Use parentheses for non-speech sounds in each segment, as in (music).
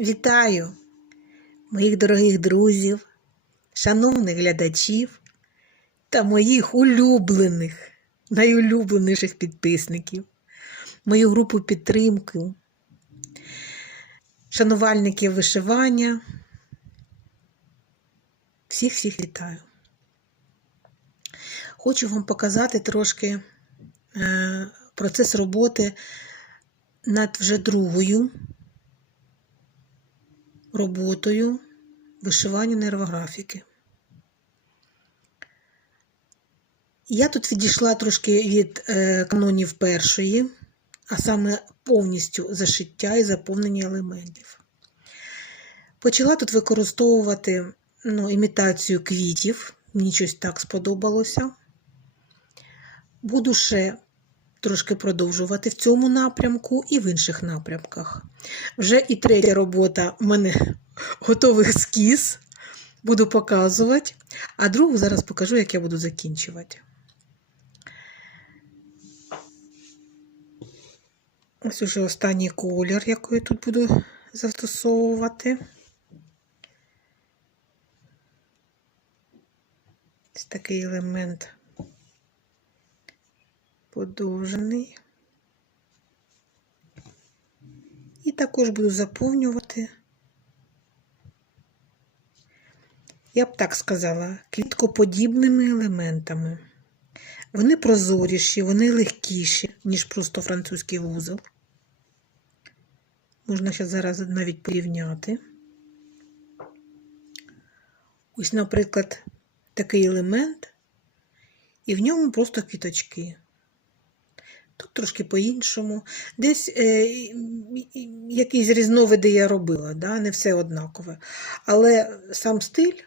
Вітаю моїх дорогих друзів, шановних глядачів та моїх улюблених, найулюбленіших підписників, мою групу підтримки, шанувальників вишивання. Всіх всіх вітаю. Хочу вам показати трошки е, процес роботи над вже другою роботою вишивання нервографіки. Я тут відійшла трошки від е, канонів першої, а саме повністю зашиття і заповнення елементів. Почала тут використовувати ну, імітацію квітів, мені щось так сподобалося. Буду ще трошки продовжувати в цьому напрямку і в інших напрямках. Вже і третя робота в мене (laughs) готовий ескіз. Буду показувати, а другу зараз покажу, як я буду закінчувати. Ось уже останній колір, який я тут буду застосовувати. Ось такий елемент подовжений. І також буду заповнювати, я б так сказала, квіткоподібними елементами. Вони прозоріші, вони легкіші, ніж просто французький вузол. Можна ще зараз навіть порівняти. Ось, наприклад, такий елемент, і в ньому просто квіточки. Тут трошки по-іншому. Десь е, якісь різновиди я робила, да? не все однакове. Але сам стиль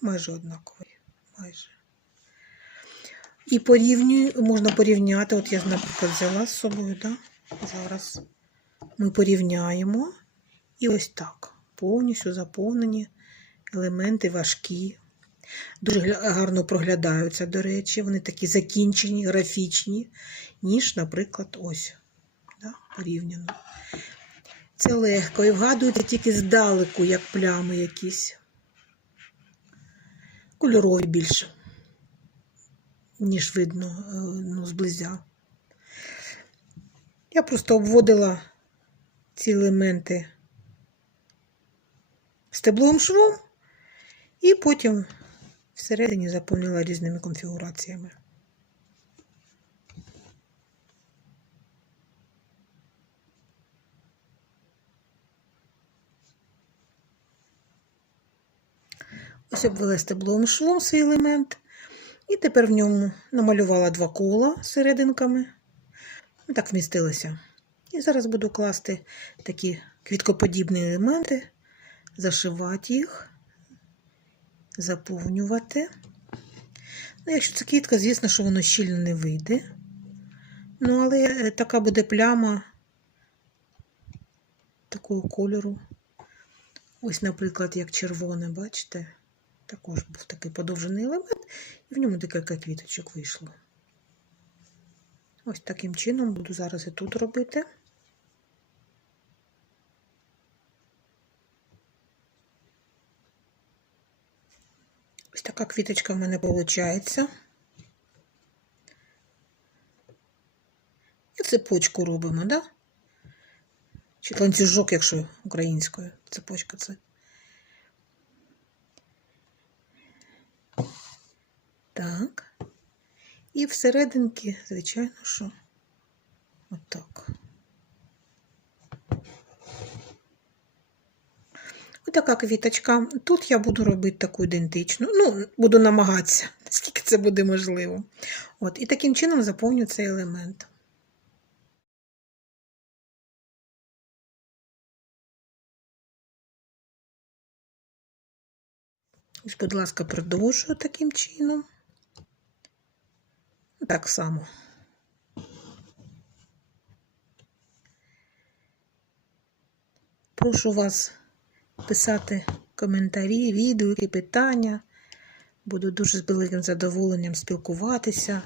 майже однаковий. Майже. І порівнюю, можна порівняти, от я, наприклад, взяла з собою, да? зараз ми порівняємо. І ось так. Повністю заповнені елементи важкі. Дуже гарно проглядаються, до речі, вони такі закінчені, графічні, ніж, наприклад, ось. Да, порівняно. Це легко і вгадуєте тільки здалеку, як плями якісь. Кольорові більше, ніж видно ну, зблизя. Я просто обводила ці елементи стебловим швом і потім всередині заповнила різними конфігураціями. Ось обвела стебловим швом свій елемент. І тепер в ньому намалювала два кола серединками. Ну, так вмістилося. І зараз буду класти такі квіткоподібні елементи, зашивати їх заповнювати. Ну, якщо це квітка, звісно, що воно щільно не вийде. Ну, але така буде пляма такого кольору. Ось, наприклад, як червоне, бачите? Також був такий подовжений елемент, і в ньому декілька квіточок вийшло. Ось таким чином буду зараз і тут робити. Така квіточка в мене виходить. І цепочку робимо, да? Чи ланцюжок, якщо українською цепочка це. Так. І всерединки, звичайно, що отак. Отака квіточка. Тут я буду робити таку ідентичну. Ну, буду намагатися, (laughs) наскільки це буде можливо. От, І таким чином заповню цей елемент. Ось, будь ласка, продовжую таким чином. Так само. Прошу вас писати коментарі, відгуки, питання. Буду дуже з великим задоволенням спілкуватися.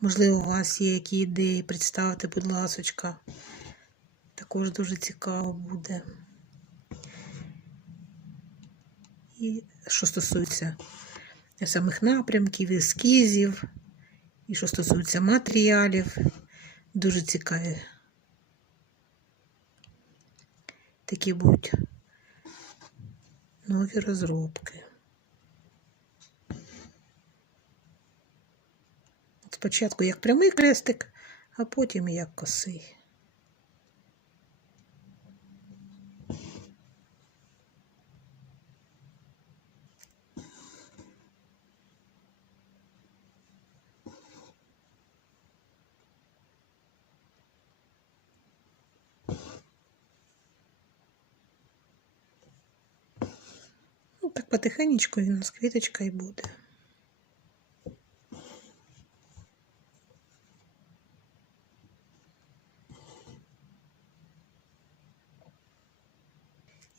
Можливо, у вас є які ідеї, представте, будь ласочка. Також дуже цікаво буде. І що стосується самих напрямків, ескізів, і що стосується матеріалів, дуже цікаві. Такі будуть нові розробки. Спочатку як прямий крестик, а потім як косий. Так потихенечку і у нас квіточка і буде.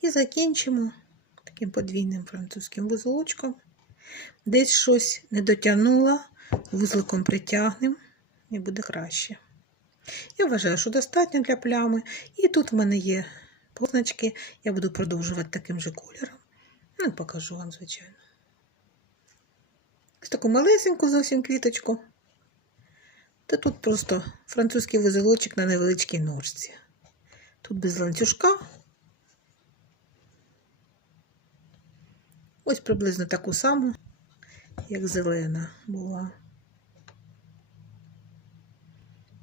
І закінчимо таким подвійним французьким вузолочком. Десь щось не дотягнула, вузликом притягнемо і буде краще. Я вважаю, що достатньо для плями. І тут в мене є позначки. Я буду продовжувати таким же кольором. Ну, покажу вам, звичайно. Ось таку малесеньку зовсім квіточку. Та тут просто французький вузелочок на невеличкій ножці. Тут без ланцюжка. Ось приблизно таку саму, як зелена була.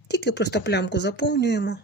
Тільки просто плямку заповнюємо.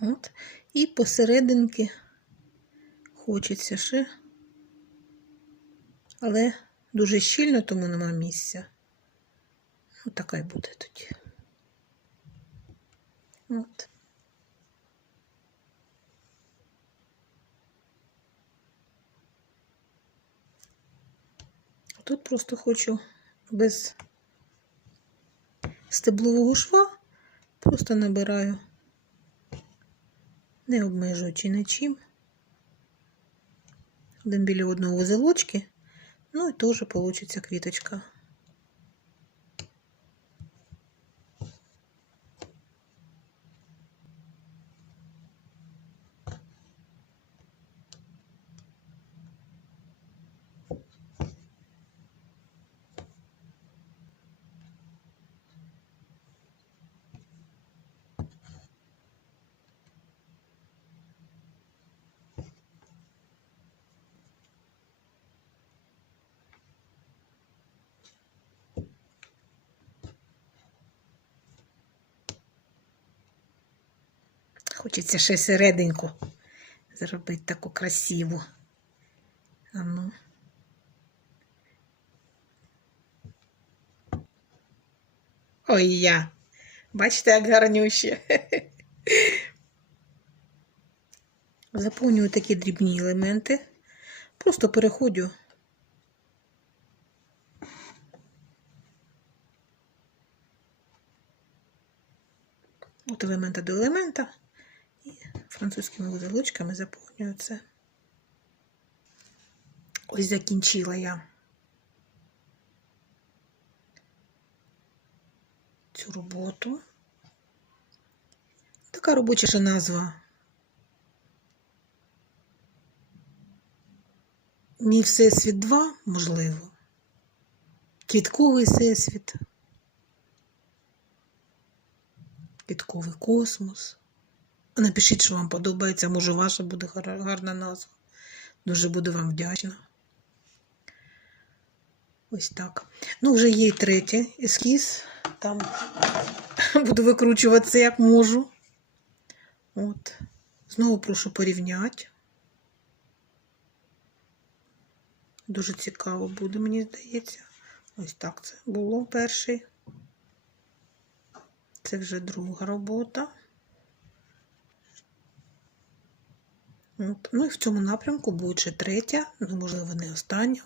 От. І посерединки хочеться ще, але дуже щільно, тому нема місця. Ну, така й буде тоді. От. Тут просто хочу без стеблового шва, просто набираю не обмежуючи нічим. Один біля одного вузелочки, ну і теж вийде квіточка. Хочеться ще серединку зробити таку красиву. А ну. Ой я. Бачите, як гарнюще. Заповнюю такі дрібні елементи. Просто переходжу. От елемента до елемента. Французькими вузелочками заповнюю це. Ось закінчила я цю роботу. Така робоча ще назва. Мій всесвіт 2, можливо. Квітковий всесвіт. Квітковий космос. Напишіть, що вам подобається, може, ваша буде гарна назва. Дуже буду вам вдячна. Ось так. Ну, вже є третій ескіз. Там (laughs) буду викручуватися, як можу. От. Знову прошу порівняти. Дуже цікаво буде, мені здається. Ось так це було перший. Це вже друга робота. От. Ну і в цьому напрямку буде третя, ну, можливо, не остання.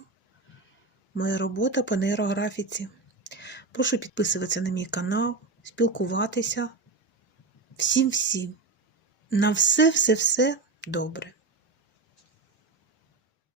Моя робота по нейрографіці. Прошу підписуватися на мій канал, спілкуватися. Всім-всім. На все-все-все добре.